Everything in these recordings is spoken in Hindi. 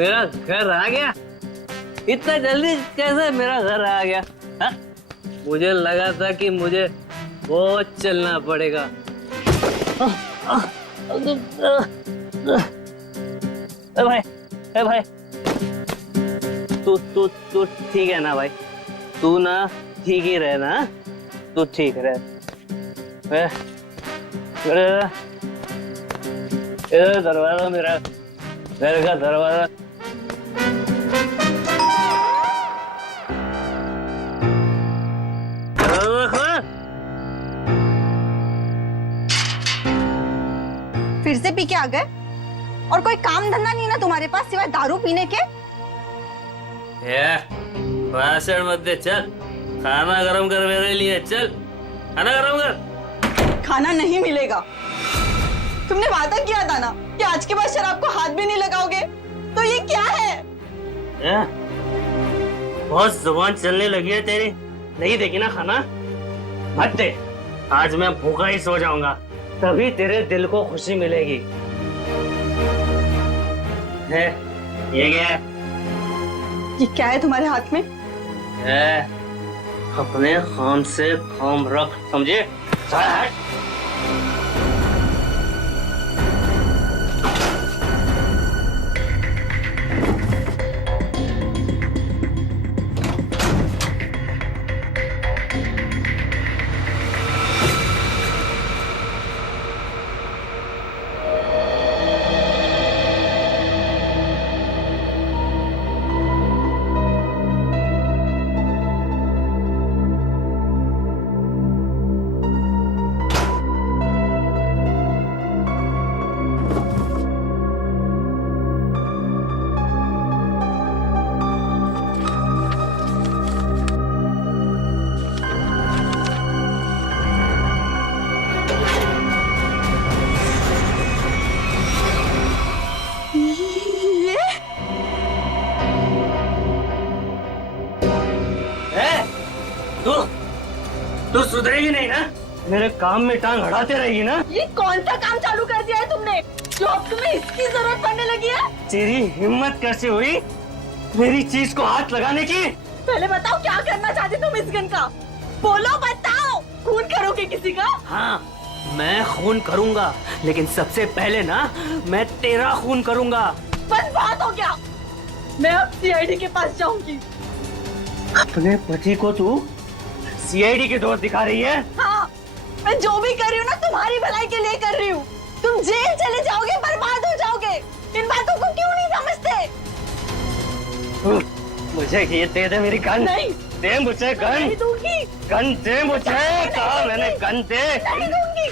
मेरा घर आ गया? इतना जल्दी कैसे मेरा घर आ गया? हा? मुझे लगा था कि मुझे बहुत चलना पड़ेगा। भाई तू ठीक है ना भाई? तू ना ठीक ही रहे ना? तू ठीक रहे। इधर दरवाजा, मेरा घर का दरवाजा। फिर से पी के आ गए? और कोई काम धंधा नहीं ना तुम्हारे पास सिवाय दारू पीने के? भाषण मत दे, चल खाना गरम कर मेरे लिए। चल खाना गरम कर। खाना नहीं मिलेगा। तुमने वादा किया था ना कि आज के बाद शराब को हाथ भी नहीं लगाओगे, तो ये क्या है? बहुत जुबान चलने लगी है तेरी। नहीं देगी ना खाना? मत दे। आज मैं भूखा ही सो जाऊंगा, तभी तेरे दिल को खुशी मिलेगी। है ये क्या है? ये क्या है तुम्हारे हाथ में? है अपने काम से काम रख, समझे? तू सुधरेगी नहीं ना? मेरे काम में टांग अड़ाते रहेगी ना? ये कौन सा काम चालू कर दिया है तुमने जो अब तुम्हें इसकी जरूरत पड़ने लगी है? तेरी हिम्मत कैसे हुई मेरी चीज को हाथ लगाने की? पहले बताओ क्या करना चाहते तुम इस गन का? बोलो, बताओ। खून करोगे किसी का? हाँ, मैं खून करूंगा, लेकिन सबसे पहले ना मैं तेरा खून करूंगा। बस बात हो गया। मैं अब सीआईडी के पास जाऊंगी। अपने पति को तू सीआईडी के दोस्त दिखा रही है? हाँ, मैं जो भी कर रही हूँ ना तुम्हारी भलाई के लिए कर रही हूँ। तुम जेल चले जाओगे, बर्बाद हो जाओगे। इन बातों को क्यों नहीं समझते? मुझे ये दे दे मेरी गन। नहीं दे मुझे गन। नहीं दूंगी। गन दे मुझे। कहा मैंने गन दे। नहीं दूंगी।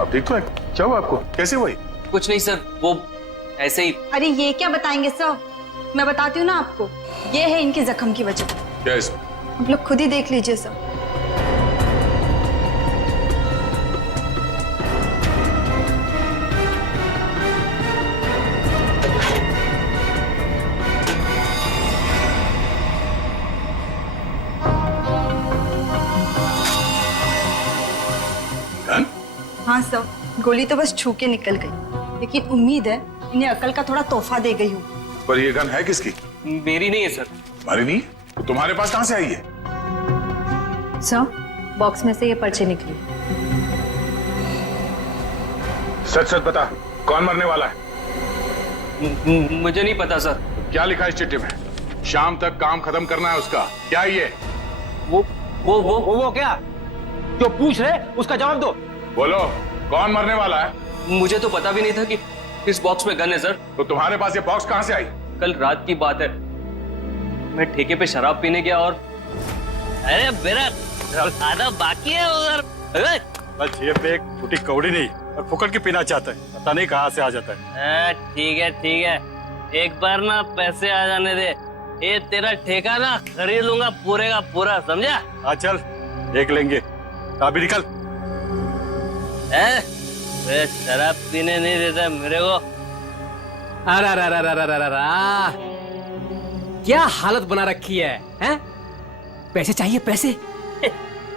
अब ठीक तो है? क्या हुआ आपको? कैसे हुई? कुछ नहीं सर, वो ऐसे ही। अरे ये क्या बताएंगे सर? मैं बताती हूँ ना आपको। ये है इनके जख्म की वजह। क्या इसमें? आप लोग खुद ही देख लीजिए सर। गन? हाँ सर, गोली तो बस छू के निकल गई, लेकिन उम्मीद है इन्हें अकल का थोड़ा तोहफा दे गई हूँ। पर ये गन है किसकी? मेरी नहीं है सर। तुम्हारी नहीं? तो तुम्हारे पास कहाँ से आई है? सर, बॉक्स में से ये पर्ची निकली। सच सच बता, कौन मरने वाला है? मुझे नहीं पता सर। क्या लिखा है इस चिट्ठी में? शाम तक काम खत्म करना है उसका। क्या ये? वो क्या जो पूछ रहे उसका जवाब दो। बोलो, कौन मरने वाला है? मुझे तो पता भी नहीं था कि इस बॉक्स में गन है सर। तो तुम्हारे पास ये बॉक्स कहाँ से आई? कल रात की बात है, मैं ठेके पे शराब पीने गया और अरे मेरा आधा बाकी है उधर। बस ये पे एक फूटी कौड़ी नहीं और फुकट की पीना चाहता है, पता नहीं कहाँ से आ जाता है। ठीक है, एक बार ना पैसे आ जाने दे। ये तेरा ठेका ना खरीद लूंगा पूरे का पूरा, समझा? हाँ चल देख लेंगे। अभी निकल। शराब पीने नहीं देता मेरे को। अरे क्या हालत बना रखी है, हैं? पैसे चाहिए पैसे?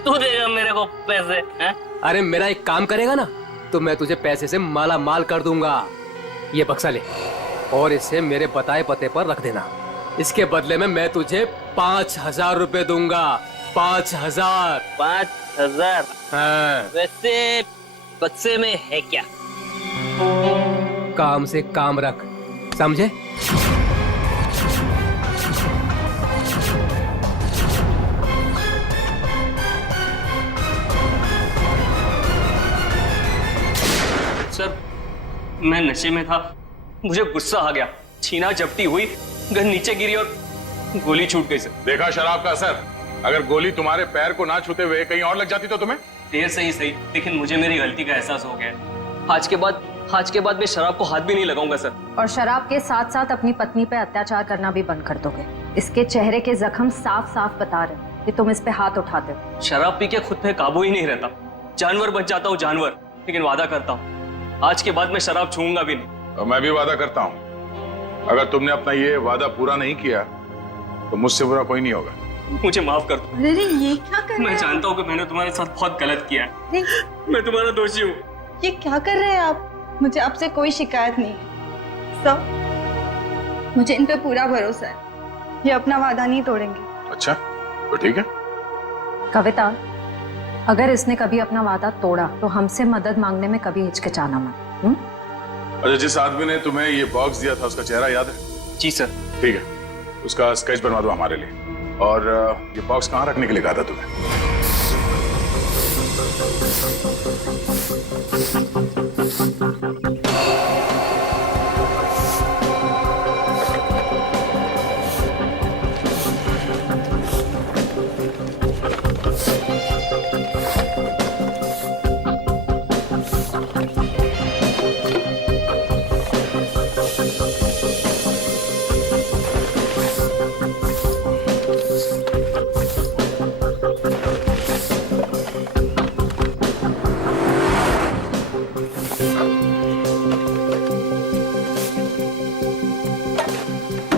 तू देगा मेरे को पैसे हैं? अरे मेरा एक काम करेगा ना तो मैं तुझे पैसे से माला माल कर दूंगा। ये बक्सा ले और इसे मेरे बताए पते पर रख देना। इसके बदले में मैं तुझे 5,000 रुपए दूंगा। 5,000। 5,000? हाँ। वैसे बक्से में है क्या? काम से काम रख, समझे? सर मैं नशे में था, मुझे गुस्सा आ गया, छीना झपटी हुई, गन नीचे गिरी और गोली छूट गई सर। देखा शराब का असर? अगर गोली तुम्हारे पैर को ना छूते हुए कहीं और लग जाती तो तुम्हें? देर से ही सही, लेकिन मुझे मेरी गलती का एहसास हो गया। आज के बाद मैं शराब को हाथ भी नहीं लगाऊंगा सर। और शराब के साथ साथ अपनी पत्नी पे अत्याचार करना भी बंद कर दोगे? इसके चेहरे के जख्म साफ साफ बता रहे कि तुम इस पे हाथ उठाते हो। शराब पी के खुद पे काबू ही नहीं रहता, जानवर बच जाता हूँ जानवर। लेकिन वादा करता हूँ आज के बाद मैं शराब छूऊंगा भी नहीं। और मैं भी वादा करता हूँ अगर तुमने अपना ये वादा पूरा नहीं किया तो मुझसे बुरा कोई नहीं होगा। मुझे माफ कर दो। अरे ये क्या कर रहे मैं हैं? जानता हूँ कि मैंने तुम्हारे साथ बहुत गलत किया है, नहीं, मैं तुम्हारा दोषी हूँ। ये क्या कर रहे हैं आप? मुझे आपसे कोई शिकायत नहीं है सब, मुझे इन पे पूरा भरोसा है। ये अपना वादा नहीं तोड़ेंगे। अच्छा तो ठीक है। कविता, अगर इसने कभी अपना वादा तोड़ा तो हमसे मदद मांगने में कभी हिचकिचाना मत। अच्छा, जिस आदमी ने तुम्हें ये बॉक्स दिया था उसका चेहरा याद है? जी सर। ठीक है, उसका स्केच बनवा दो हमारे लिए। और ये बॉक्स कहाँ रखने के लिए कहा था तुम्हें?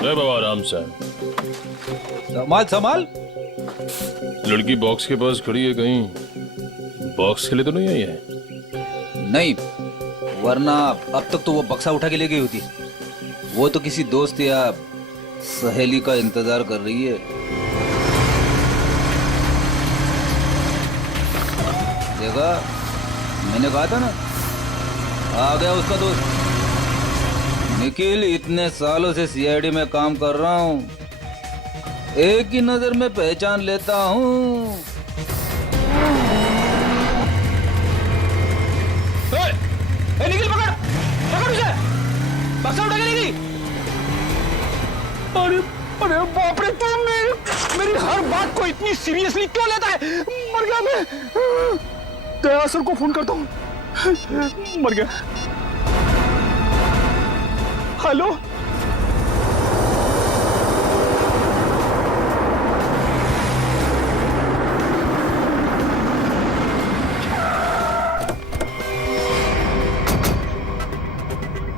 बाबा आराम से। संभाल संभाल। लड़की बॉक्स के पास खड़ी है, कहीं बॉक्स के लिए तो नहीं आई है? नहीं, वरना अब तक तो वो बक्सा उठा के ले गई होती। वो तो किसी दोस्त या सहेली का इंतजार कर रही है। देखा, मैंने कहा था ना, आ गया उसका दोस्त निखिल। इतने सालों से सीआईडी में काम कर रहा हूँ, एक ही नजर में पहचान लेता हूँ। निखिल पकड़ पकड़ उसे, बक्सा उठा के ले गई। अरे अरे बाप रे, तुम मेरी हर बात को इतनी सीरियसली क्यों लेता है? मर गया मैं। दया सर को फोन करता हूँ। मर गया। हेलो,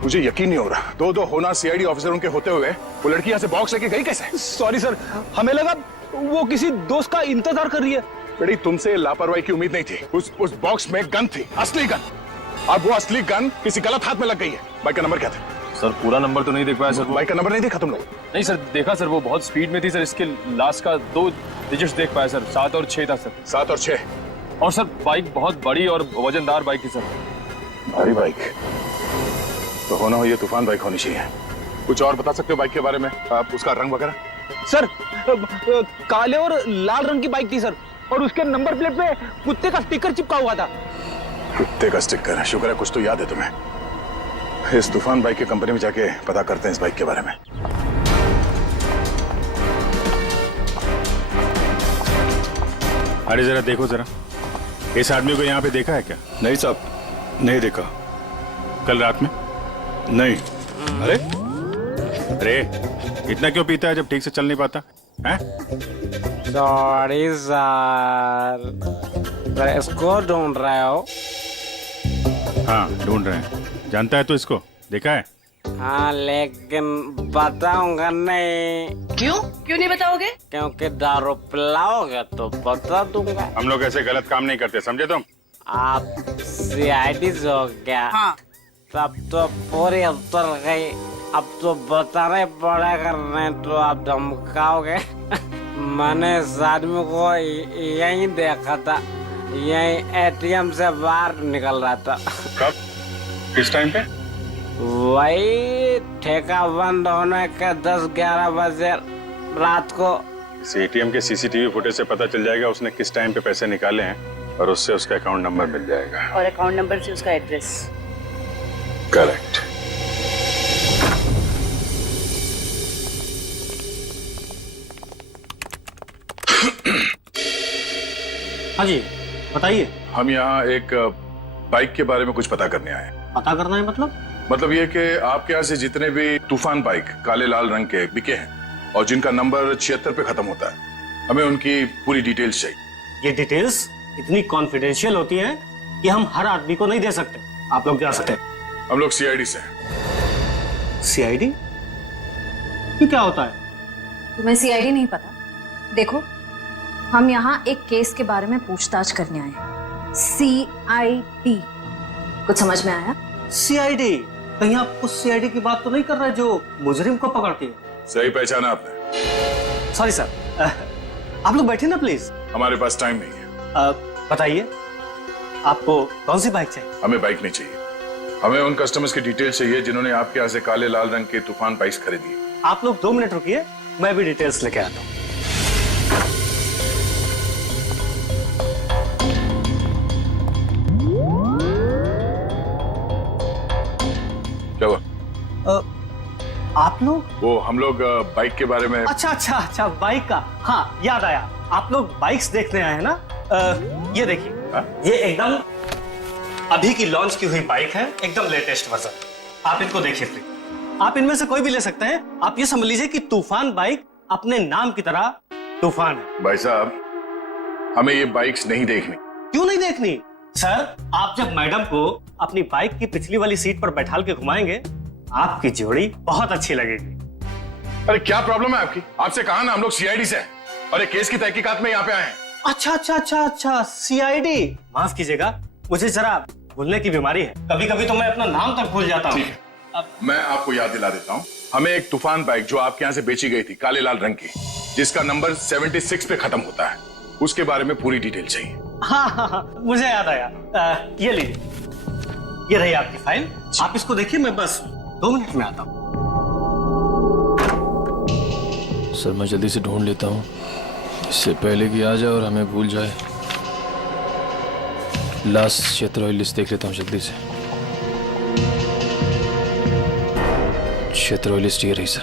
मुझे यकीन नहीं हो रहा, दो होना सीआईडी ऑफिसरों के होते हुए वो लड़की यहाँ से बॉक्स लेके गई कैसे? सॉरी सर, हमें लगा वो किसी दोस्त का इंतजार कर रही है। बेटी, तुमसे लापरवाही की उम्मीद नहीं थी। उस बॉक्स में गन थी, असली गन। अब वो असली गन किसी गलत हाथ में लग गई है। बाइक का नंबर क्या था? सर पूरा नंबर तो नहीं देख पाया सर। बाइक का नंबर नहीं देखा तुम लोग? नहीं सर, देखा सर, वो बहुत स्पीड में थी सर। इसके लास्ट का 2 डिजिट्स देख पाया सर, 7 और 6 था सर। 7 और 6? और सर बाइक बहुत बड़ी और वजनदार बाइक थी सर। भारी बाइक तो होना हो ये तूफान बाइक होनी चाहिए। कुछ और बता सकते हो बाइक के बारे में? आप उसका रंग वगैरह? सर काले और लाल रंग की बाइक थी सर, और उसके नंबर प्लेट पे कुत्ते का स्टिकर चिपका हुआ था। कुत्ते का स्टिकर है? शुक्र है कुछ तो याद है तुम्हें। इस तूफान बाइक की कंपनी में जाके पता करते हैं इस बाइक के बारे में। अरे जरा देखो जरा, इस आदमी को यहाँ पे देखा है क्या? नहीं साहब, नहीं देखा। कल रात में? नहीं। अरे अरे, इतना क्यों पीता है जब ठीक से चल नहीं पाता है? सॉरी सर, इसको ढूंढ रहे हो? हाँ ढूंढ रहे हैं। जानता है तो इसको देखा है? हाँ लेकिन बताऊंगा नहीं। क्यों नहीं बताओगे? क्योंकि दारू पिलाओगे तो बता दूंगा। हम लोग ऐसे गलत काम नहीं करते, समझे तुम? आप सीआईडी हो क्या? हाँ। तब तो पूरी उतर गई। अब तो बताना पड़ेगा, नहीं तो आप धमकाओगे। मैंने इस आदमी को यहीं देखा था, यहीं एटीएम से बाहर निकल रहा था। कब? किस टाइम पे? वही ठेका बंद होने के 10-11 बजे रात को। इस एटीएम के सीसीटीवी फुटेज से पता चल जाएगा उसने किस टाइम पे पैसे निकाले हैं और उससे उसका अकाउंट नंबर मिल जाएगा। और अकाउंट नंबर से उसका एड्रेस। करेक्ट। हाँ जी बताइए। हम यहाँ एक बाइक के बारे में कुछ पता करने आए हैं। पता करना है मतलब ये कि आपके यहाँ से जितने भी तूफान बाइक काले लाल रंग के बिके हैं और जिनका नंबर 76 पे खत्म होता है, हमें उनकी पूरी डिटेल्स चाहिए। ये डिटेल्स इतनी कॉन्फिडेंशियल होती हैं कि हम हर आदमी को नहीं दे सकते। आप लोग जा सकते हैं। हम लोग सीआईडी से हैं। सीआईडी? ये क्या होता है? तुम्हें सीआईडी नहीं पता? देखो, हम यहाँ एक केस के बारे में पूछताछ करने आए हैं। सीआईडी, कुछ समझ में आया? सीआईडी? कहीं आप उस सीआईडी की बात तो नहीं कर रहे जो मुजरिम को पकड़ती है? सही पहचाना आपने। सॉरी सर, आप लोग बैठे ना प्लीज। हमारे पास टाइम नहीं है। बताइए आपको कौन सी बाइक चाहिए? हमें बाइक नहीं चाहिए, हमें उन कस्टमर्स की डिटेल्स चाहिए जिन्होंने आपके यहाँ से काले लाल रंग के तूफान बाइक्स खरीदी। आप लोग 2 मिनट रुकिए, मैं भी डिटेल्स लेके आता हूँ। क्या हुआ? आप लोग? वो हम लोग बाइक के बारे में। अच्छा बाइक का, हाँ याद आया। आप लोग बाइक्स देखने आए हैं ना? ये देखिए, ये एकदम अभी की लॉन्च की हुई बाइक है, एकदम लेटेस्ट वर्जन। आप इनको देखिए प्लीज। आप इनमें से कोई भी ले सकते हैं। आप ये समझ लीजिए कि तूफान बाइक अपने नाम की तरह तूफान है। भाई साहब, हमें ये बाइक्स नहीं देखनी। क्यों नहीं देखनी? सर, आप जब मैडम को अपनी बाइक की पिछली वाली सीट पर बैठाल के घुमाएंगे, आपकी जोड़ी बहुत अच्छी लगेगी। अरे क्या प्रॉब्लम है आपकी? आपसे कहा ना हम लोग सीआईडी से हैं और एक केस की तहकीकात में यहाँ पे आए हैं। अच्छा, सीआईडी। माफ कीजिएगा, मुझे जरा भूलने की बीमारी है। कभी कभी तो मैं अपना नाम तक भूल जाता हूँ। मैं आपको याद दिला देता हूँ। हमें एक तूफान बाइक जो आपके यहाँ से बेची गई थी काले लाल रंग की, जिसका नंबर 76 पे खत्म होता है, उसके बारे में पूरी डिटेल चाहिए। हाँ, मुझे याद आया। ये लीजिए, ये रही आपकी फाइल। आप इसको देखिए, मैं बस 2 मिनट में आता हूँ। सर मैं जल्दी से ढूंढ लेता हूँ, इससे पहले कि आ जाए और हमें भूल जाए। लास्ट क्षेत्र ऑयल लिस्ट देख लेता हूँ जल्दी से। क्षेत्र ऑयल लिस्ट ये रही सर।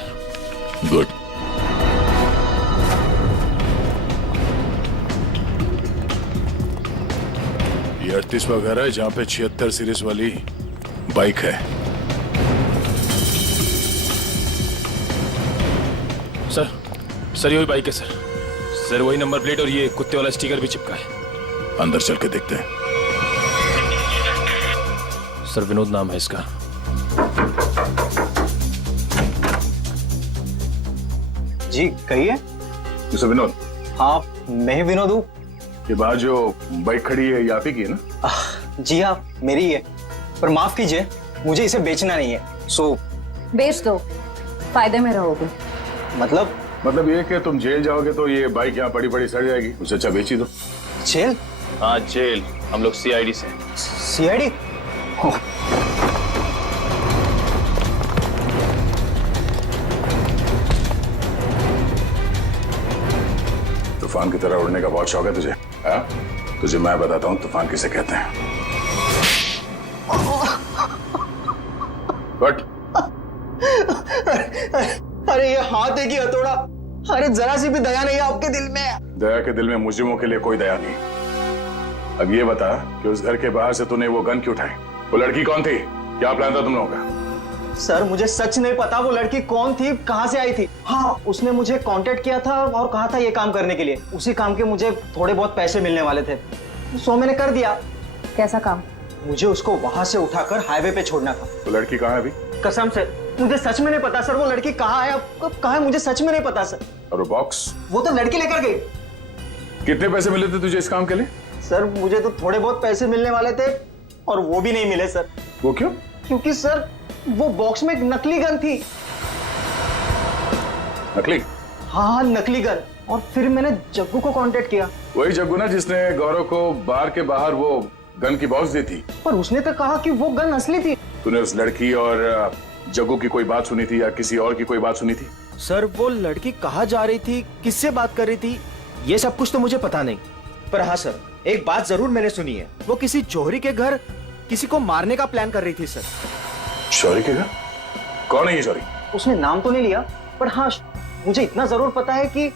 गुड। ये 38वां घर है जहाँ पे 76 सीरीज वाली बाइक है। सर ये वही बाइक है सर, वही नंबर प्लेट और ये कुत्ते वाला स्टिकर भी चिपका है। अंदर चल के देखते हैं। सर विनोद नाम है इसका। जी कहिए। मिस्टर विनोद? हाँ, मैं ही विनोद हूँ। ये बाहर जो बाइक खड़ी है ये आप ही की है ना? जी हाँ, मेरी ही है, पर माफ कीजिए, मुझे इसे बेचना नहीं है। सो बेच दो, फायदे में रहोगे। मतलब ये कि तुम जेल जाओगे तो ये बाइक यहाँ पड़ी पड़ी सड़ जाएगी, उससे अच्छा बेच ही दो। जेल? हाँ जेल, हम लोग सीआईडी से। सीआईडी? तूफान की तरह उड़ने का बहुत शौक है तुझे? हाँ? तुझे मैं बताता हूँ तूफान किसे कहते हैं। बट अरे ये हाथ है कि हथौड़ा? अरे जरा सी भी दया नहीं है आपके दिल में? दया के दिल में मुजरिमों के लिए कोई दया नहीं। अब ये बता कि उस घर के बाहर से तूने वो गन क्यों उठाई? वो लड़की कौन थी? क्या प्लान था तुम लोगों का? सर मुझे सच नहीं पता वो लड़की कौन थी, कहाँ से आई थी। हाँ, उसने मुझे कांटेक्ट किया था और कहा था ये काम करने के लिए। उसी काम के मुझे थोड़े बहुत पैसे मिलने वाले थे, सो मैंने कर दिया। कैसा काम? मुझे उसको वहां से उठाकर हाईवे पे छोड़ना था। वो लड़की कहाँ है अभी? कसम से मुझे सच में नहीं पता सर, वो लड़की कहाँ है, अब कब कहाँ है, मुझे सच में नहीं पता सर। और वो बॉक्स? वो तो लड़की लेकर गई। कितने पैसे मिले थे तुझे इस काम के लिए? सर मुझे तो थोड़े बहुत पैसे मिलने वाले थे और वो भी नहीं मिले सर। वो क्यों? क्योंकि सर वो बॉक्स में एक नकली गन थी। नकली? हाँ नकली गन। और फिर मैंने जग्गू को कांटेक्ट किया। वही जग्गू ना जिसने गौरव को बार के बाहर वो गन की बॉक्स दी थी। पर उसने तो कहा कि वो गन असली थी। तूने उस लड़की और जग्गू की कोई बात सुनी थी या किसी और की कोई बात सुनी थी? सर वो लड़की कहाँ जा रही थी, किससे बात कर रही थी, ये सब कुछ तो मुझे पता नहीं। पर हाँ सर, एक बात जरूर मैंने सुनी है, वो किसी जौहरी के घर किसी को मारने का प्लान कर रही थी सर। जौहरी के घर? कौन है ये जौहरी? उसने नाम तो नहीं लिया, पर हाँ मुझे इतना जरूर पता है कि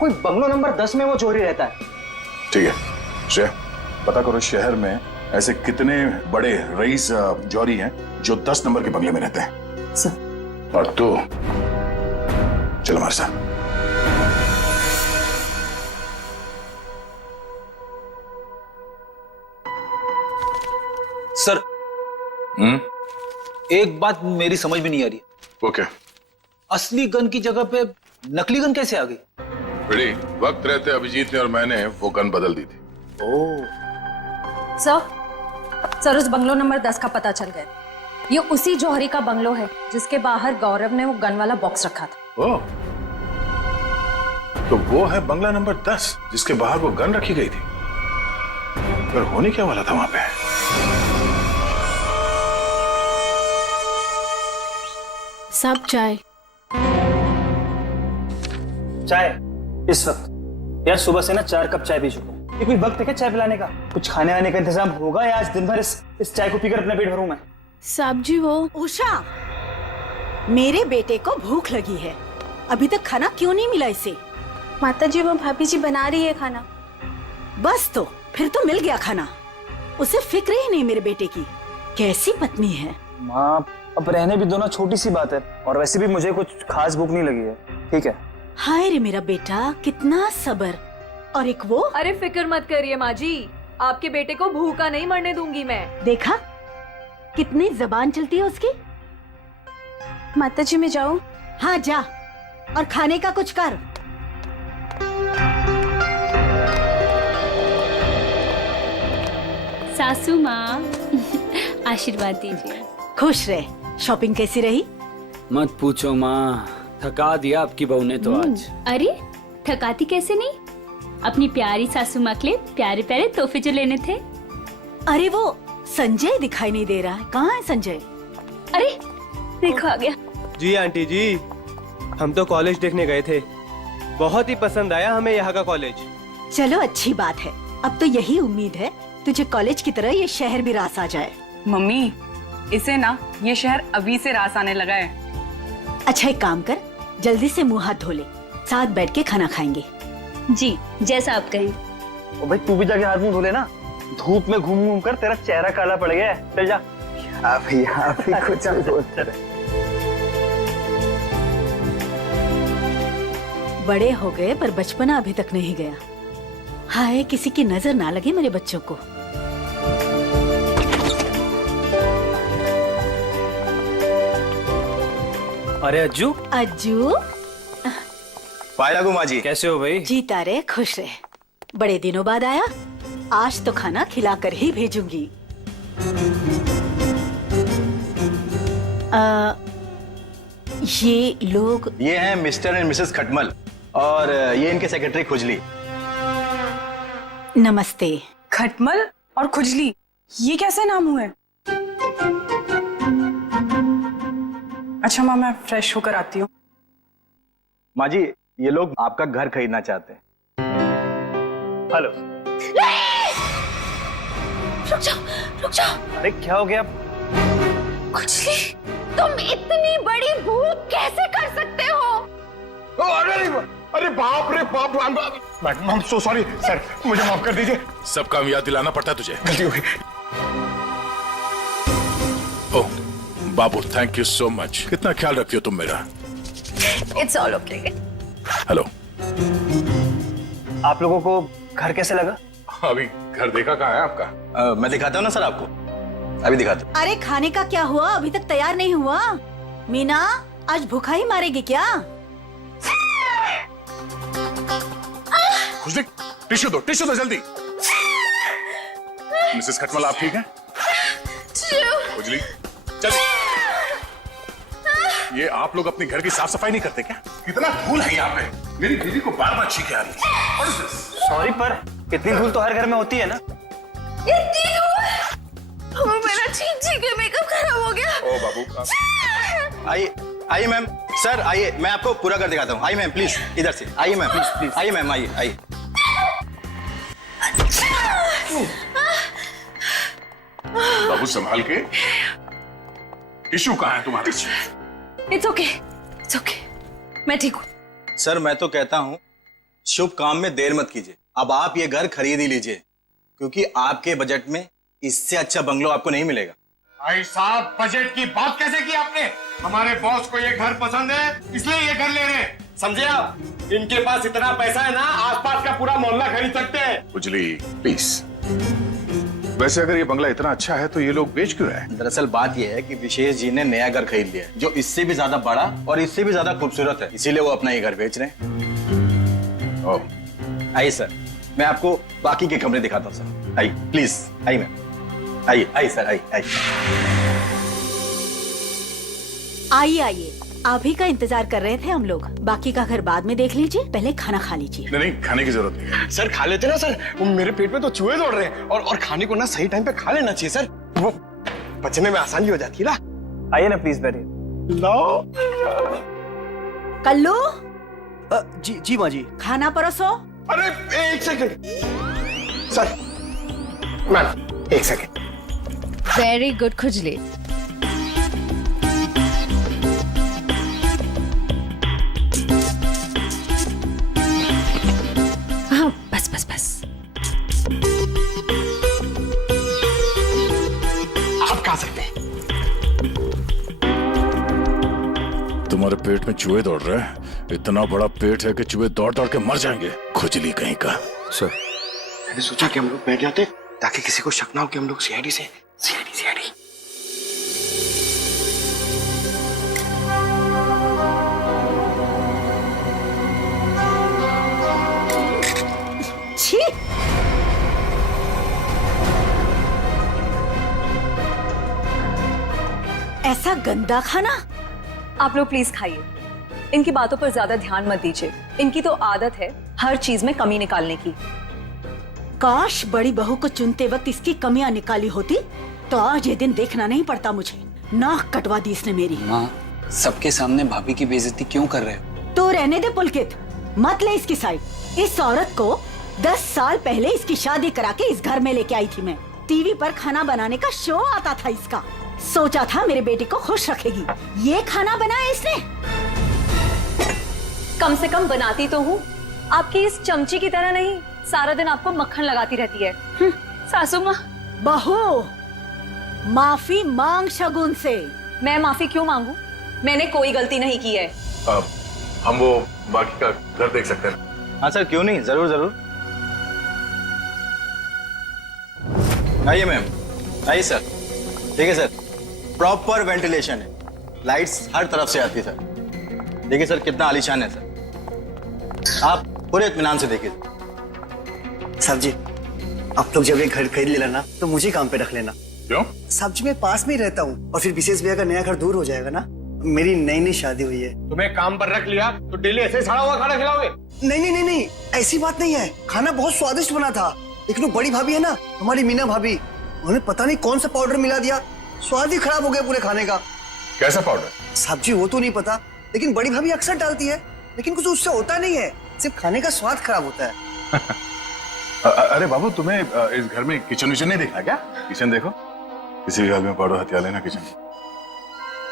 कोई बंगलो नंबर 10 में वो जौहरी रहता है। ठीक है श्रेया, पता करो शहर में ऐसे कितने बड़े रईस जौहरी हैं जो 10 नंबर के बंगले में रहते हैं। सर। और तू चलो हमारे साथ। सर एक बात मेरी समझ में नहीं आ रही। ओके। असली गन की जगह पे नकली गन कैसे आ गई? बेटी, वक्त रहते अभिजीत ने और मैंने वो गन बदल दी थी। सर उस बंगलो नंबर 10 का पता चल गया। ये उसी जौहरी का बंगलो है जिसके बाहर गौरव ने वो गन वाला बॉक्स रखा था। ओह, तो वो है बंगला नंबर 10 जिसके बाहर वो गन रखी गई थी। पर होने क्या वाला था वहां पे? सब चाय इस वक्त? यार सुबह से ना 4 कप चाय पी चुका हूँ। ये कोई वक्त है क्या चाय पिलाने का? कुछ खाने आने का इंतजाम होगा या आज दिन भर इस चाय को पीकर अपना पेट भरूं मैं? साहब जी वो उषा, मेरे बेटे को भूख लगी है, अभी तक खाना क्यों नहीं मिला इसे? माता जी वो भाभी जी बना रही है खाना। बस तो फिर तो मिल गया खाना। उसे फिक्र ही नहीं मेरे बेटे की। कैसी पत्नी है। माँ अब रहने भी दो ना, छोटी सी बात है, और वैसे भी मुझे कुछ खास भूख नहीं लगी है। ठीक है। हाय रे मेरा बेटा, कितना सब्र। और एक वो। अरे फिक्र मत करिए माँ जी, आपके बेटे को भूखा नहीं मरने दूंगी मैं। देखा कितनी जबान चलती है उसकी। माता जी मैं जाऊं? हाँ जा, और खाने का कुछ कर। सासू माँ आशीर्वाद दीजिए। खुश रहे। शॉपिंग कैसी रही? मत पूछो माँ, थका दिया आपकी बहू ने तो आज। अरे थकाती कैसे नहीं, अपनी प्यारी सासू माँ के लिए प्यारे प्यारे तोहफे जो लेने थे। अरे वो संजय दिखाई नहीं दे रहा है, कहाँ है संजय? अरे देखो आ गया। जी आंटी जी, हम तो कॉलेज देखने गए थे, बहुत ही पसंद आया हमें यहाँ का कॉलेज। चलो अच्छी बात है, अब तो यही उम्मीद है तुझे कॉलेज की तरह ये शहर भी रास आ जाए। मम्मी इसे ना ये शहर अभी से रास आने लगा है। अच्छा एक काम कर, जल्दी से मुंह हाथ धो ले, साथ बैठ के खाना खाएंगे। जी जैसा आप कहें। ओ भाई तू भी जाके हाथ मुंह धो लेना, धूप में घूम घूम कर तेरा चेहरा काला पड़ गया है। चल जा। आप ही कुछ बोलते रहे। बड़े हो गए पर बचपना अभी तक नहीं गया। हाय किसी की नजर ना लगे मेरे बच्चों को। अरे अज्जू। अज्जू पाया गुमा जी, कैसे हो भाई? जीता रहे खुश रहे। बड़े दिनों बाद आया, आज तो खाना खिलाकर ही भेजूंगी। ये लोग? ये हैं मिस्टर एंड मिसेस खटमल, और ये इनके सेक्रेटरी खुजली। नमस्ते। खटमल और खुजली, ये कैसे नाम हुए? अच्छा माँ मैं फ्रेश होकर आती हूँ। माँ जी ये लोग आपका घर खरीदना चाहते हैं। हेलो। रुक जाओ। अरे क्या हो गया? खुजली, तुम इतनी बड़ी भूख कैसे कर सकते हो? अरे बाप रे बाप, I am so sorry sir, मुझे माफ कर दीजिए। सब काम याद दिलाना पड़ता है तुझे, गलती हो गई। ओह बाबू, थैंक यू सो मच, कितना ख्याल रखती हो तुम मेरा। It's all okay. हेलो। आप लोगों को घर कैसे लगा? अभी घर देखा कहाँ है आपका? मैं दिखाता हूँ ना सर आपको, अभी दिखाता हूँ। अरे खाने का क्या हुआ, अभी तक तैयार नहीं हुआ। मीना आज भूखा ही मारेगी क्या? खुशदी, टिश्यू दो जल्दी। मिसेस खटमल, आप ठीक हैं? खुजली, चल। ये आप लोग अपने घर की साफ सफाई नहीं करते क्या? कितना धूल है यहाँ पे। मेरी बीवी को बार बार छींके आ रही है। सॉरी पर इतनी धूल तो हर घर में होती है ना। मेरा छींक के मेकअप खराब हो गया। ओ बाबू, आइए आइए मैम, सर आइए, मैं आपको पूरा कर दिखाता हूँ। आइए मैम प्लीज, इधर से आइए मैम, प्लीज आइए मैम, आइए आइए। बाबू संभाल के। टिश्यू कहाँ है तुम्हारे? इट्स ओके, इट्स ओके, मैं ठीक हूँ। सर मैं तो कहता हूँ शुभ काम में देर मत कीजिए। अब आप ये घर खरीद ही लीजिए, क्योंकि आपके बजट में इससे अच्छा बंगलो आपको नहीं मिलेगा। भाई साहब, बजट की बात कैसे की आपने? हमारे बॉस को ये घर पसंद है, इसलिए ये घर ले रहे हैं, समझे आप? इनके पास इतना पैसा है ना, आसपास का पूरा मोहल्ला खरीद सकते हैं। उजली प्लीज। वैसे अगर ये बंगला इतना अच्छा है तो ये लोग बेच क्यों रहे हैं? दरअसल बात यह है कि विशेष जी ने नया घर खरीद लिया है, जो इससे भी ज्यादा बड़ा और इससे भी ज्यादा खूबसूरत है, इसीलिए वो अपना ये घर बेच रहे हैं। ओह, आइए सर, मैं आपको बाकी के कमरे दिखाता हूँ सर। आइए प्लीज, आइए मैम, आइए आइए सर, आइए आइए। आइए आइए, आप ही का इंतजार कर रहे थे हम लोग। बाकी का घर बाद में देख लीजिए, पहले खाना खा लीजिए। नहीं, खाने की जरूरत नहीं है। सर खा लेते ना सर, वो मेरे पेट में तो चूहे दौड़ रहे हैं, और खाने को ना सही टाइम पे खा लेना चाहिए सर, वो पचने में आसानी हो जाती है ना। आइए ना प्लीज बैठिए। लो कल्लू। जी माँ जी। खाना परोसो। अरे एक सेकंड सर, मैम एक सेकंड। वेरी गुड खुजली। हाँ बस बस बस। आप खा सकते हैं। तुम्हारे पेट में चूहे दौड़ रहे हैं? इतना बड़ा पेट है कि चूहे दौड़ दौड़ के मर जाएंगे, खुजली कहीं का। सर मैंने सोचा कि हम लोग बैठ जाते ताकि किसी को शक ना हो कि हम लोग सीआईडी से। सीआईडी छी। ऐसा गंदा खाना। आप लोग प्लीज खाइए, इनकी बातों पर ज्यादा ध्यान मत दीजिए। इनकी तो आदत है हर चीज में कमी निकालने की। काश बड़ी बहू को चुनते वक्त इसकी कमियां निकाली होती तो आज ये दिन देखना नहीं पड़ता मुझे। नाक कटवा दी इसने मेरी। माँ, सबके सामने भाभी की बेइज्जती क्यों कर रहे हो? तो रहने दे पुलकित, मत ले इसकी साइड। इस औरत को 10 साल पहले इसकी शादी करा के इस घर में लेके आई थी मैं। टीवी पर खाना बनाने का शो आता था इसका। सोचा था मेरे बेटे को खुश रखेगी, ये खाना बनाया इसने। कम से कम बनाती तो हूँ, आपकी इस चमची की तरह नहीं सारा दिन आपको मक्खन लगाती रहती है। सासू माँ। बहू, माफी मांग शगुन से। मैं माफी क्यों मांगू? मैंने कोई गलती नहीं की है। हम वो बाकी का घर देख सकते हैं? हाँ सर, क्यों नहीं, जरूर जरूर। आइए मैम, आइए सर। ठीक है सर, प्रॉपर वेंटिलेशन है, लाइट्स हर तरफ से आती है सर। देखिए सर कितना आलीशान है सर, आप पूरे इत्मीनान से देखिए। साहब जी, आप लोग जब ये घर खरीद ले लेना तो मुझे काम पे रख लेना। क्यों? साहब जी मैं पास में ही रहता हूँ, और फिर विशेष भैया का नया घर दूर हो जाएगा ना। मेरी नई शादी हुई है। तुम्हें काम पर रख लिया तो डेली ऐसे सड़ा हुआ खाना खिलाओगे? नहीं नहीं नहीं नहीं, ऐसी बात नहीं है। खाना बहुत स्वादिष्ट बना था, लेकिन वो बड़ी भाभी है ना, हमारी मीना भाभी, उन्होंने पता नहीं कौन सा पाउडर मिला दिया, स्वाद ही खराब हो गया पूरे खाने का। कैसा पाउडर? साहब जी वो तो नहीं पता, लेकिन बड़ी भाभी अक्सर डालती है, लेकिन कुछ उससे होता नहीं है, सिर्फ खाने का स्वाद खराब होता है। अरे बाबू, तुम्हें इस घर में किचन विचन नहीं देखा क्या? किचन देखो, किसी भी हाल में पाउडर हथिया लेना किचन।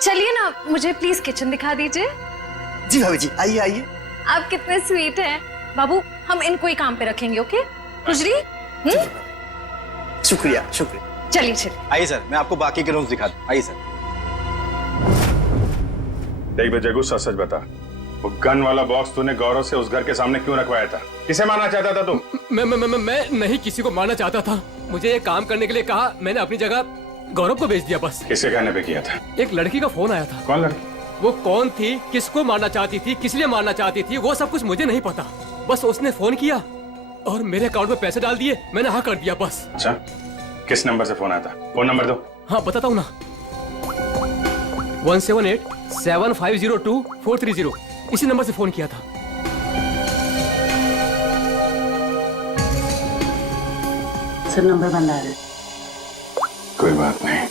चलिए ना, मुझे प्लीज किचन दिखा दीजिए। जी भाभी जी, आइए आइए। आप कितने स्वीट हैं बाबू। हम इनको ही काम पे रखेंगे, ओके? खुजली। शुक्रिया शुक्रिया। चलिए चलिए। आइए सर, मैं आपको बाकी के रूम्स दिखा दूं। आइए सर। देख बे जगू, सच सच बता, वो गन वाला बॉक्स तूने गौरव से उस घर के सामने क्यों रखवाया था? किसे मारना चाहता था तू? मैं नहीं किसी को मारना चाहता था। मुझे ये काम करने के लिए कहा, मैंने अपनी जगह गौरव को भेज दिया बस। किसके कहने पे किया था? एक लड़की का फोन आया था। कौन लड़की? वो कौन थी, किसको मारना चाहती थी, किस लिए मारना चाहती थी, वो सब कुछ मुझे नहीं पता। बस उसने फोन किया और मेरे अकाउंट में पैसे डाल दिए, मैंने हाँ कर दिया बस। अच्छा, किस नंबर से फोन आया था? फोन नंबर दो। हाँ बताता हूँ ना, 178-7502-430, इसी नंबर से फोन किया था। सर नंबर बंद आ रहा है। कोई बात नहीं,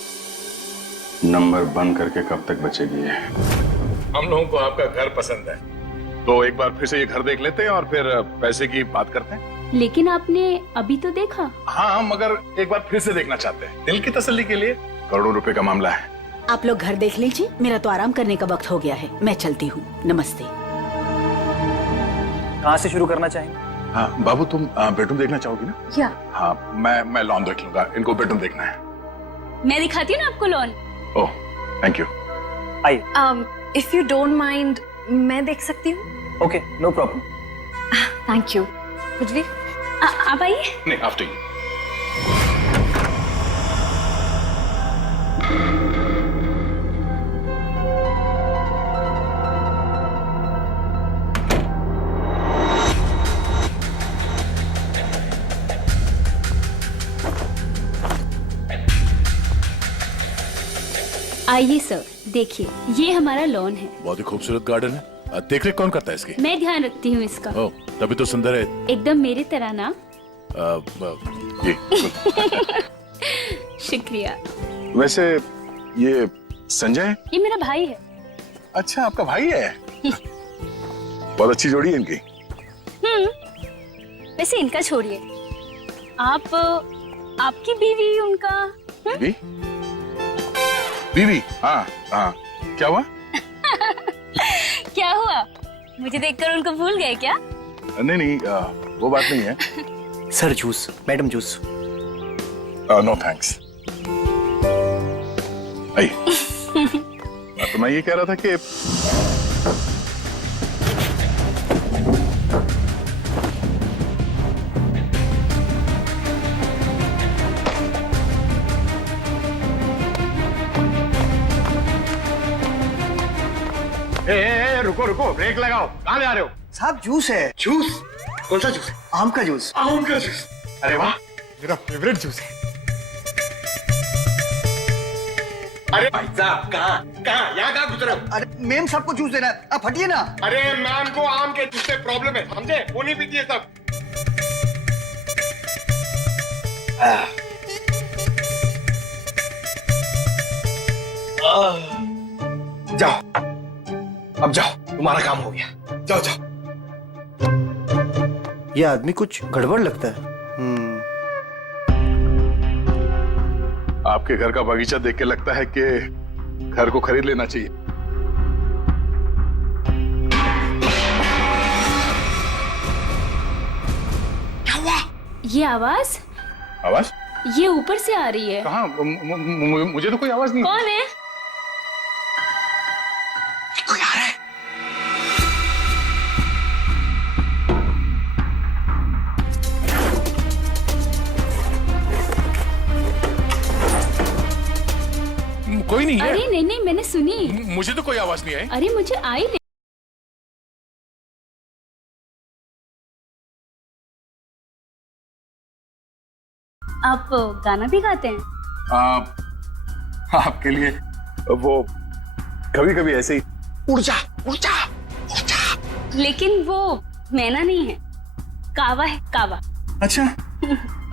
नंबर बंद करके कब तक बचेगी ये? हम लोगों को आपका घर पसंद है, तो एक बार फिर से ये घर देख लेते हैं और फिर पैसे की बात करते हैं। लेकिन आपने अभी तो देखा। हाँ, मगर एक बार फिर से देखना चाहते हैं, दिल की तसल्ली के लिए। करोड़ों रुपए का मामला है। आप लोग घर देख लीजिए, मेरा तो आराम करने का वक्त हो गया है, मैं चलती हूँ। नमस्ते। कहाँ से शुरू करना चाहेंगे? हाँ बाबू, तुम बेडरूम देखना चाहोगी ना? या हाँ, मैं लॉन देख लूंगा, इनको बेडरूम देखना है। मैं दिखाती हूँ ना आपको लॉन। Oh, thank you. आइए। इफ यू डोंट माइंड, मैं देख सकती हूँ? Okay, no problem. Thank you. कुछ आप आइए। नहीं, आफ्टर यू। आइए सर, देखिए ये हमारा लॉन है। बहुत ही खूबसूरत गार्डन है। देख रेख कौन करता है इसकी? मैं ध्यान रखती हूँ इसका। ओह, तभी तो सुंदर है। एकदम मेरी तरह ना। ये शुक्रिया। वैसे ये संजय है? ये मेरा भाई है। अच्छा, आपका भाई है? बहुत अच्छी जोड़ी है इनकी। वैसे इनका छोड़िए, आप आपकी बीवी उनका बीवी? बीवी? हाँ हाँ, क्या हुआ? क्या हुआ? मुझे देखकर उनको भूल गए क्या? नहीं नहीं, वो बात नहीं है। Sir juice, madam juice. No thanks. तो मैं ये कह रहा था कि रुको रुको, ब्रेक लगाओ। कहाँ ले आ रहे हो? साहब जूस है। जूस? कौन सा जूस है? आम का जूस। आम का जूस? अरे वाह, मेरा फेवरेट जूस है। अरे भाई साहब, कहाँ यहाँ कहाँ गुजरे हो? अरे मैम सबको जूस देना है, आप हटिए ना। अरे मैम को आम के जूस से प्रॉब्लम है, समझे? वो नहीं पीती है सब। जाओ, अब जाओ, तुम्हारा काम हो गया। जाओ जाओ। ये आदमी कुछ गड़बड़ लगता है। आपके घर का बगीचा देख के लगता है कि घर को खरीद लेना चाहिए। क्या हुआ? ये आवाज ये ऊपर से आ रही है। कहाँ? मुझे तो कोई आवाज नहीं। कौन है? कोई आ रहा है। कोई नहीं है। अरे नहीं नहीं, मैंने सुनी। मुझे तो कोई आवाज नहीं आई। अरे मुझे आई नहीं। आप गाना भी गाते हैं? आपके लिए वो कभी कभी ऐसे ही। ऊर्जा ऊर्जा ऊर्जा। लेकिन वो मैना नहीं है, कावा है, कावा। अच्छा,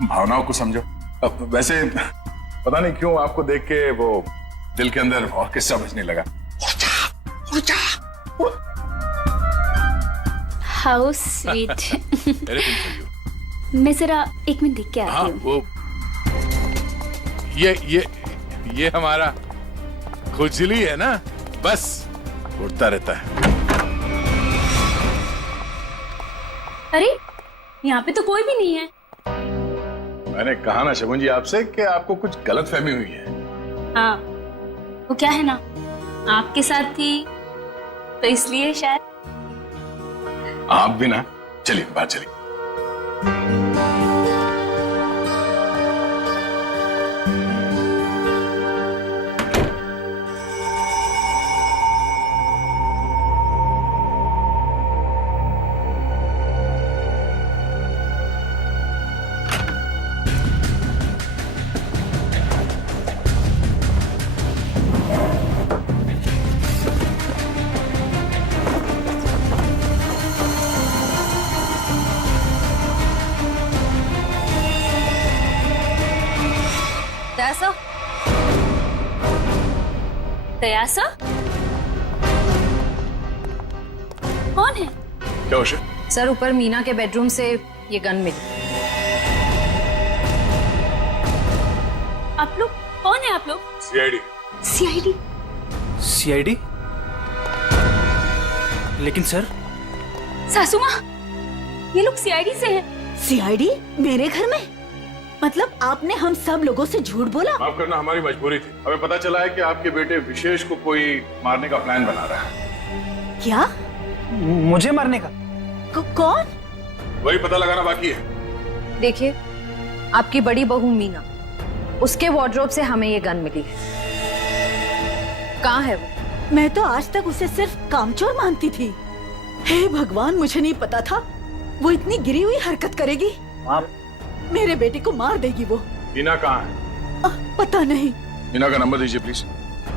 भावनाओं को समझो। वैसे पता नहीं क्यों आपको देख के वो दिल के अंदर और किस्सा बजने लगा। ऊर्जा। How sweet. मैं जरा एक मिनट देख के आती हूँ। वो ये हमारा खुजली है ना, बस उड़ता रहता है। अरे यहाँ पे तो कोई भी नहीं है। मैंने कहा ना शगुन जी आपसे कि आपको कुछ गलत फहमी हुई है। हाँ, वो क्या है ना, आपके साथ थी तो इसलिए शायद। आप भी ना। चलिए बात चलिए। दया सर? कौन है? क्या उसे? सर ऊपर मीना के बेडरूम से ये गन मिली। आप लोग कौन है? आप लोग सीआईडी। सीआईडी? सीआईडी? लेकिन सर सासू माँ, ये लोग सीआईडी से हैं। सीआईडी मेरे घर में? मतलब आपने हम सब लोगों से झूठ बोला? माफ करना, हमारी मजबूरी थी। हमें पता चला है कि आपके बेटे विशेष को कोई मारने का प्लान बना रहा है। क्या? मुझे मारने का? कौन? वही पता लगाना बाकी है। देखिए, आपकी बड़ी बहू मीना, उसके वार्डरोब से हमें ये गन मिली है। कहाँ है वो? मैं तो आज तक उसे सिर्फ कामचोर मानती थी। हे भगवान, मुझे नहीं पता था वो इतनी गिरी हुई हरकत करेगी। आप मेरे बेटे को मार देगी वो। मीना कहाँ है? पता नहीं। मीना का नंबर दीजिए प्लीज।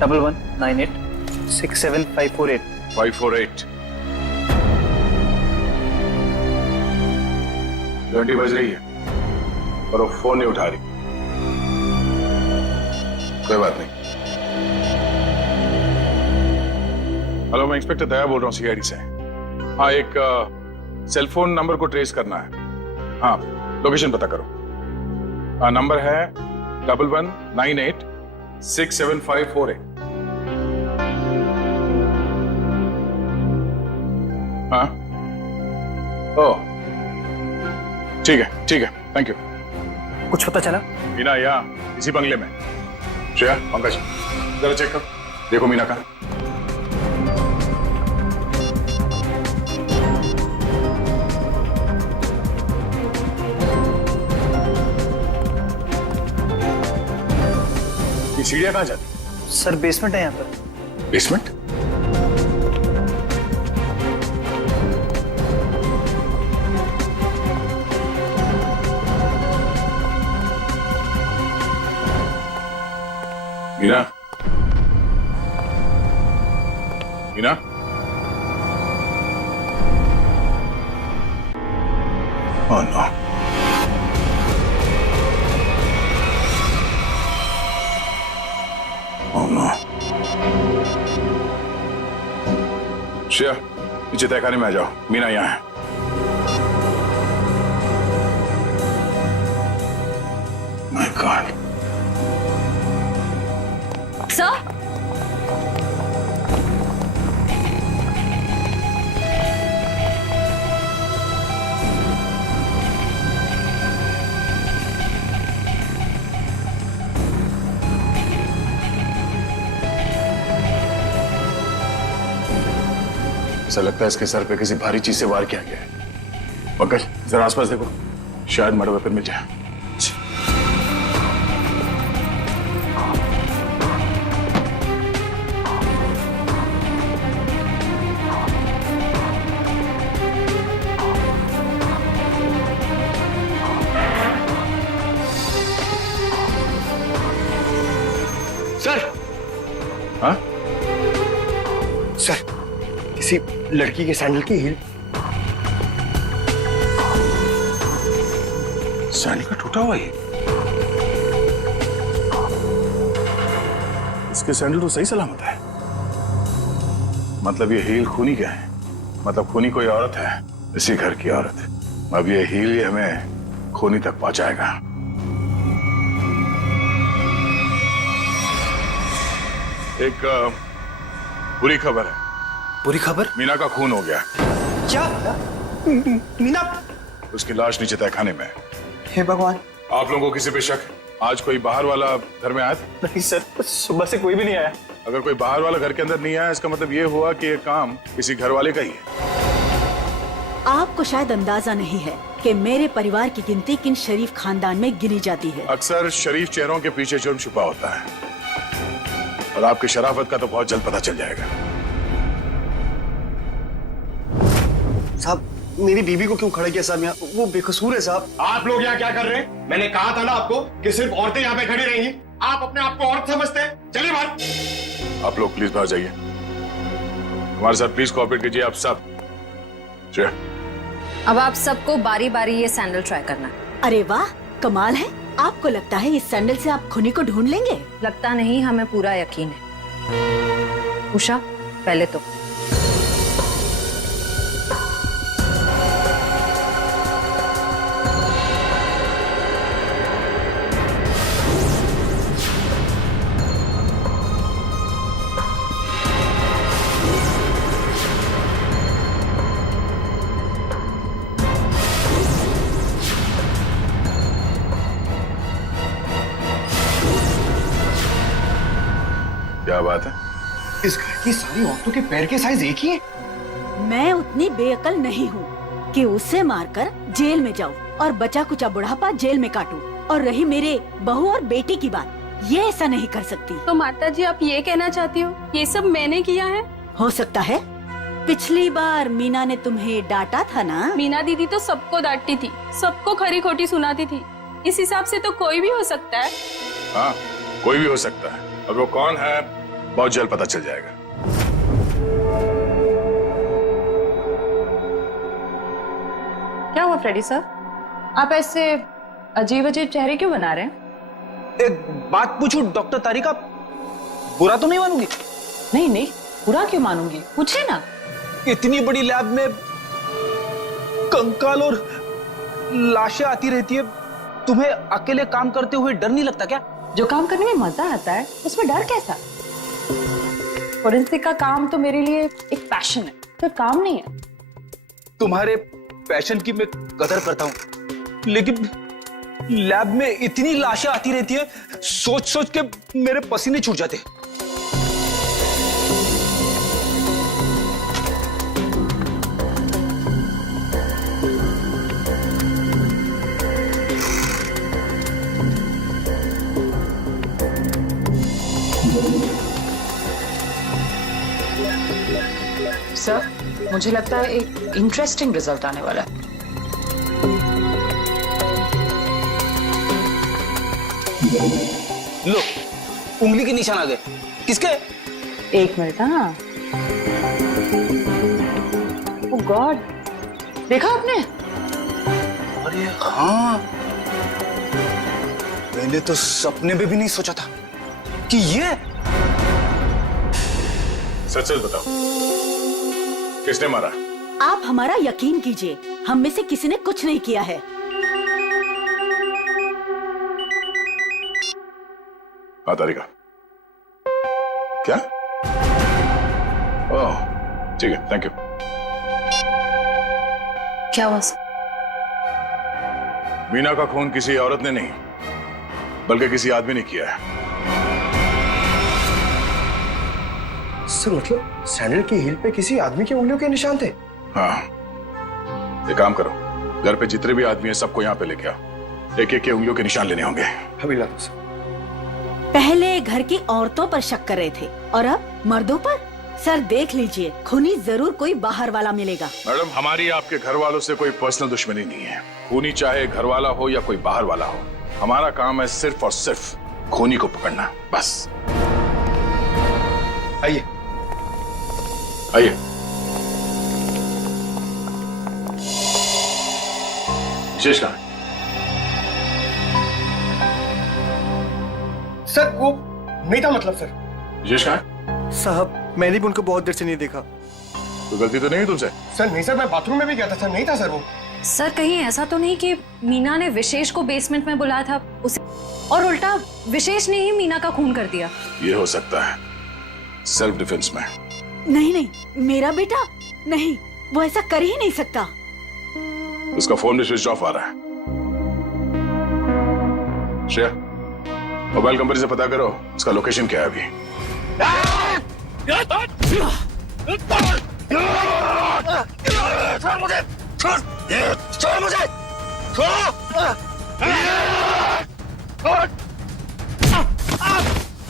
1198675548 548। घंटी बज रही है और वो फोन नहीं उठा रही। कोई बात नहीं। हेलो, मैं इंस्पेक्टर दया बोल रहा हूँ सीआईडी से। हाँ, एक सेल फोन नंबर को ट्रेस करना है। हाँ, लोकेशन पता करो। नंबर है 1198675548। हाँ, ओह ठीक है, थैंक यू। कुछ पता चला? मीना यहाँ इसी बंगले में। श्रेया, पंकज, जरा चेक करो, देखो मीना कहाँ। ये सीढ़ियाँ कहाँ जाती? सर बेसमेंट है यहाँ पर। Basement? Meena, Meena, oh no. Oh no. Shreya, नीचे तहखाने में आ जाओ, मीना यहाँ है। My God. सर, ऐसा लगता है इसके सर पे किसी भारी चीज से वार किया गया है। पंकज, जरा आसपास देखो, शायद मर्डर वेपन मिल जाए। सर। हाँ? सर, किसी लड़की के सैंडल की हील। सैंडल का टूटा हुआ है। इसके सैंडल तो सही सलामत है। मतलब ये हील खूनी क्या है? मतलब खूनी कोई औरत है, इसी घर की औरत। अब ये हील ही हमें खूनी तक पहुंचाएगा। एक बुरी खबर है। बुरी खबर? मीना का खून हो गया। क्या? मीना? उसकी लाश नीचे तहखाने में है। हे भगवान। आप लोगों को किसी पे शक? आज कोई बाहर वाला घर में आया था? नहीं सर, सुबह से कोई भी नहीं आया। अगर कोई बाहर वाला घर के अंदर नहीं आया, इसका मतलब ये हुआ कि ये काम किसी घर वाले का ही है। आपको शायद अंदाजा नहीं है कि मेरे परिवार की गिनती किन शरीफ खानदान में गिनी जाती है। अक्सर शरीफ चेहरों के पीछे जुर्म छुपा होता है, और आपकी शराफत का तो बहुत जल्द पता चल जाएगा। साहब, मेरी बीबी को क्यों खड़ा किया साहब यहाँ? वो बेकसूर है साहब। आप लोग यहाँ क्या कर रहे हैं? मैंने कहा था ना आपको कि सिर्फ औरतें यहाँ पे खड़ी रहेंगी। आप अपने आप को औरत समझते हैं। चलिए बाहर। आप लोग प्लीज बाहर जाइए। हमारे साथ प्लीज कोऑपरेट कीजिए आप सब। श्रेया, अब आप सबको बारी बारी ये सैंडल ट्राई करना है। अरे वाह, कमाल है। आपको लगता है इस सैंडल से आप खूनी को ढूंढ लेंगे? लगता नहीं, हमें पूरा यकीन है। उषा पहले तो क्या बात है? इस घर की सारी औरतों के पैर के साइज एक ही है। मैं उतनी बेअकल नहीं हूँ कि उसे मारकर जेल में जाऊँ और बचा कुचा बुढ़ापा जेल में काटूं। और रही मेरे बहू और बेटी की बात, ये ऐसा नहीं कर सकती। तो माता जी आप ये कहना चाहती हो ये सब मैंने किया है? हो सकता है। पिछली बार मीना ने तुम्हें डांटा था ना? मीना दीदी तो सबको डांटती थी, सबको खरी खोटी सुनाती थी। इस हिसाब से तो कोई भी हो सकता है। हाँ, कोई भी हो सकता है। और वो कौन है बहुत जल्द पता चल जाएगा। क्या हुआ फ्रेडी सर, आप ऐसे अजीब अजीब चेहरे क्यों बना रहे हैं? एक बात पूछूं डॉक्टर तारिका, बुरा तो नहीं मानूंगी? नहीं नहीं, बुरा क्यों मानूंगी, पूछे ना। इतनी बड़ी लैब में कंकाल और लाशें आती रहती है, तुम्हें अकेले काम करते हुए डर नहीं लगता क्या? जो काम करने में मजा आता है उसमें डर कैसा? फोरेंसिक का काम तो मेरे लिए एक पैशन है, तो काम नहीं है। तुम्हारे पैशन की मैं कदर करता हूँ, लेकिन लैब में इतनी लाशें आती रहती है, सोच सोच के मेरे पसीने छूट जाते। सर, मुझे लगता है एक इंटरेस्टिंग रिजल्ट आने वाला है। लो, उंगली के निशान आ गए। किसके? एक मिनट। हाँ, ओह गॉड, देखा आपने? अरे हाँ, मैंने तो सपने में भी नहीं सोचा था कि ये। सच सच बताओ, किसने मारा? आप हमारा यकीन कीजिए, हम में से किसी ने कुछ नहीं किया है। हाँ तारिका, क्या? ओह ठीक है, थैंक यू। क्या हुआ? मीना का खून किसी औरत ने नहीं, बल्कि किसी आदमी ने किया है। सर मतलब सैंडल की हील पे किसी आदमी की उंगलियों के निशान थे? हाँ, एक काम करो, घर पे जितने भी आदमी हैं सबको यहाँ पे लेके आओ, एक एक के उंगलियों के निशान लेने होंगे। अभी ला दो सर। पहले घर की औरतों पर शक कर रहे थे और अब मर्दों पर। सर देख लीजिए, खूनी जरूर कोई बाहर वाला मिलेगा। मैडम, हमारी आपके घर वालों से कोई पर्सनल दुश्मनी नहीं है। खूनी चाहे घर वाला हो या कोई बाहर वाला हो, हमारा काम है सिर्फ और सिर्फ खूनी को पकड़ना, बस। आइए आइए। विशेष कहाँ है? सर वो नहीं था, मतलब सर। विशेष कहाँ है? साहब मैंने भी उनको बहुत देर से नहीं देखा। तो गलती तो नहीं है तुमसे? सर नहीं सर, मैं बाथरूम में भी गया था सर, नहीं था सर वो। सर कहीं ऐसा तो नहीं कि मीना ने विशेष को बेसमेंट में बुलाया था उसे, और उल्टा विशेष ने ही मीना का खून कर दिया? ये हो सकता है, सेल्फ डिफेंस में। नहीं नहीं, मेरा बेटा नहीं, वो ऐसा कर ही नहीं सकता। उसका फोन भी स्विच ऑफ आ रहा है। श्रेया, मोबाइल कंपनी से पता करो उसका लोकेशन क्या है अभी। छोड़ मुझे, छोड़ मुझे,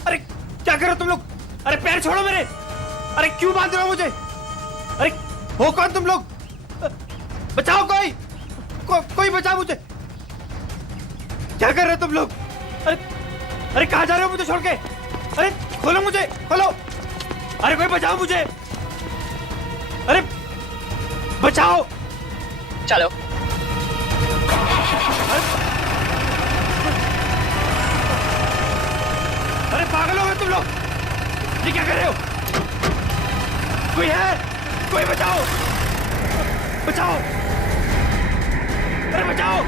अरे क्या कर रहे हो तुम लोग? अरे पैर छोड़ो मेरे। अरे क्यों बांध रहे हो मुझे? अरे हो कौन तुम लोग? बचाओ कोई, कोई बचाओ मुझे। क्या कर रहे हो तुम लोग? अरे कहाँ जा रहे हो मुझे छोड़ के? अरे खोलो मुझे, खोलो। अरे कोई बचाओ मुझे। अरे बचाओ। चलो। अरे पागल हो गए तुम लोग? ये क्या कर रहे हो? कोई है? कोई बचाओ! बचाओ! अरे बचाओ!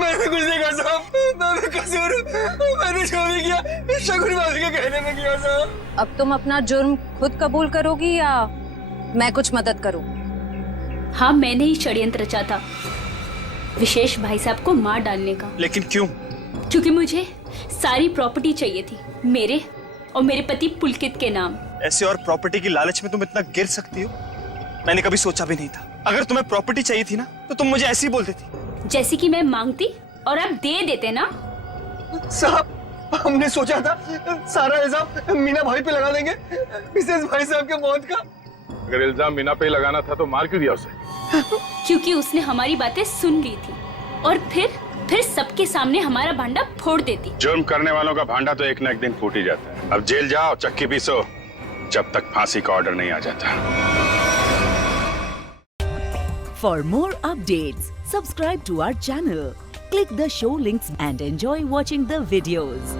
मैंने कुछ नहीं कहा साहब, मैं कसूर, मैंने जो भी किया शगुन भाभी के कहने में किया साहब। अब तुम अपना जुर्म खुद कबूल करोगी या मैं कुछ मदद करूं? हाँ, मैंने ही षड्यंत्र रचा था विशेष भाई साहब को मार डालने का। लेकिन क्यों? क्योंकि मुझे सारी प्रॉपर्टी चाहिए थी, मेरे और मेरे पति पुलकित के नाम। ऐसे और प्रॉपर्टी की लालच में तुम इतना गिर सकती हो, मैंने कभी सोचा भी नहीं था। अगर तुम्हें प्रॉपर्टी चाहिए थी ना तो तुम मुझे ऐसे ही बोल देती। जैसे कि मैं मांगती और आप दे देते ना। साहब हमने सोचा था सारा इल्जाम मीना भाई पे लगा देंगे, मिसेस भाई साहब के मौत का। अगर इल्जाम मीना पे लगाना था तो मार क्यों दिया उसे? क्योंकि उसने हमारी बातें सुन ली थी और फिर सबके सामने हमारा भांडा फोड़ देती। जुर्म करने वालों का भांडा तो एक न एक दिन फूट ही जाता है। अब जेल जाओ, चक्की पीसो, जब तक फांसी का ऑर्डर नहीं आ जाता। For more updates, subscribe to our channel, click the show links and enjoy watching the videos.